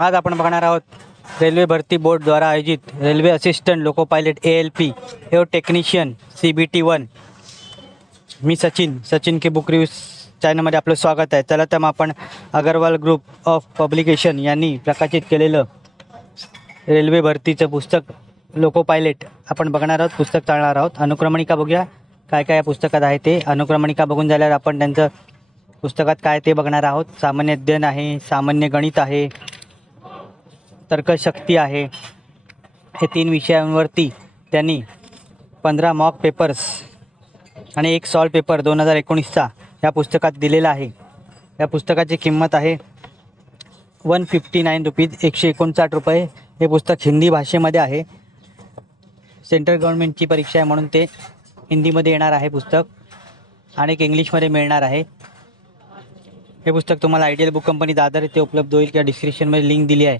आज आपण बघणार आहोत रेल्वे भरती बोर्ड द्वारा आयोजित railway assistant loco pilot ALP AO technician CBT1। मी सचिन के बुक रिव्ह्यू चॅनलमध्ये आपलं स्वागत आहे। चला तर मग आपण अगरवाल ग्रुप ऑफ पब्लिकेशन यांनी प्रकाशित केलेलं रेल्वे भरतीचं पुस्तक लोको पायलट आपण बघणार आहोत, पुस्तक चालणार आहोत। अनुक्रमणिका बघूया काय काय या पुस्तकात आहे ते। अनुक्रमणिका बघून झाल्यावर आपण त्यांचं पुस्तकात काय ते बघणार आहोत। सामान्य अध्ययन आहे, सामान्य गणित आहे, तर्कशक्ती आहे। हे 3 विषयांवरती त्यांनी 15 मॉक पेपर्स आणि 1 सॉल्व पेपर 2019चा या पुस्तकात दिलेला आहे। या पुस्तकाची किंमत आहे 159 रुपीज, 159 रुपये। हे पुस्तक हिंदी भाषेमध्ये आहे। सेंट्रल गव्हर्नमेंटची परीक्षा आहे म्हणून ते हिंदीमध्ये येणार आहे पुस्तक, आणि एक इंग्लिशमध्ये मिळणार आहे। हे पुस्तक तुम्हाला आयडियल बुक कंपनी दादर येथे उपलब्ध होईल किंवा डिस्क्रिप्शनमध्ये लिंक दिली आहे,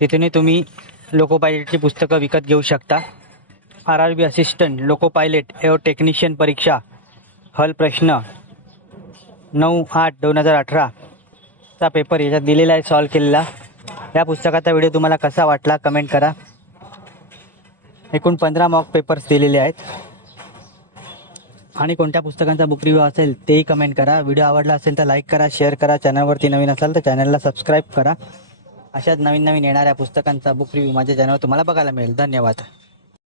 तिथून तुम्ही लोको पायलटची पुस्तकं विकत घेऊ शकता। RRB assistant loco pilot AO technician परीक्षा हल प्रश्न 9/8/2018 चा पेपर याच्यात दिलेला आहे, सॉल्व केलेला। या पुस्तकाचा व्हिडिओ तुम्हाला कसा वाटला कमेंट करा। एकूण 15 मॉक पेपर्स दिलेले आहेत, आणि कोणत्या पुस्तकांचा बुक रिव्ह्यू असेल तेही कमेंट करा। व्हिडिओ आवडला असेल तर लाईक करा, शेअर करा। चॅनलवरती नवीन असाल तर चॅनलला सबस्क्राईब करा। अशाच नवीन येणाऱ्या पुस्तकांचा बुक रिव्ह्यू माझ्या चॅनलवर तुम्हाला बघायला मिळेल। धन्यवाद।